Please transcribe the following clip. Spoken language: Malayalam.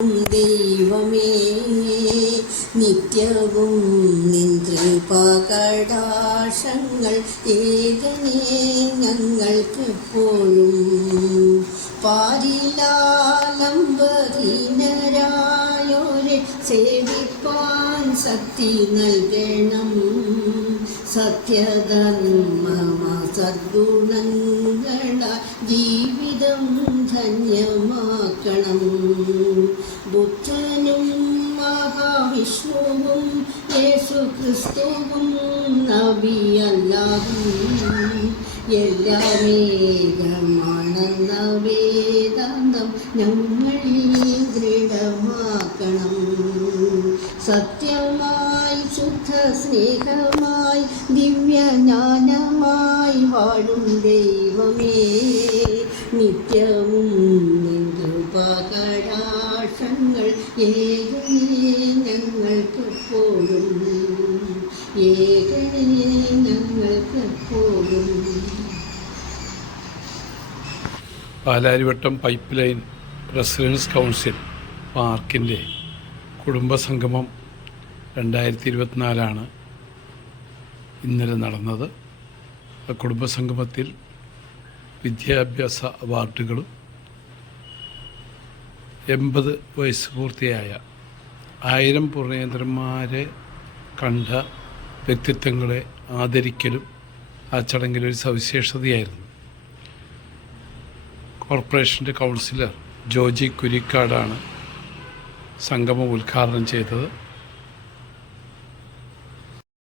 ദൈവമേ നിത്യവും നിൻ കൃപാകടാക്ഷങ്ങൾ ഏകനേ ഞങ്ങൾക്കെപ്പോഴും പാരിലാലംബഹീനരായോരെ സേവിപ്പാൻ ശക്തി നൽകണം. സത്യധർമ്മ സദ്ഗുണങ്ങള ജീവിതം ധന്യമാക്കണം. ബുദ്ധനും മഹാവിഷ്ണുവും യേശുക്രിസ്തുവും നബിയല്ലാഹും എല്ലാമേകമാണെന്ന വേദാന്തം ഞങ്ങളിൽ ദൃഢമാക്കണം. സത്യമായി ശുദ്ധ സ്നേഹമായി ദിവ്യജ്ഞാനമായി വാഴും ദൈവമേ നിത്യവും നിൻ കൃപാകടാക്ഷങ്ങൾ ഏകനേ ഞങ്ങൾക്കെപ്പോഴും ഏകനേ ഞങ്ങൾക്കെപ്പോഴും. Palarivattom pipe line residents council പാർക്കിൻ്റെ കുടുംബസംഗമം 2024 ഇന്നലെ നടന്നത്. ആ കുടുംബസംഗമത്തിൽ വിദ്യാഭ്യാസ അവാർഡുകളും 80 വയസ്സ് പൂർത്തിയായ 1000 പൂർണ്ണേന്ദ്രന്മാരെ കണ്ട വ്യക്തിത്വങ്ങളെ ആദരിക്കലും ആ ചടങ്ങിലൊരു സവിശേഷതയായിരുന്നു. കോർപ്പറേഷൻ്റെ കൗൺസിലർ ജോജി കുരിക്കാടാണ് സംഗമം ഉദ്ഘാടനം ചെയ്തത്.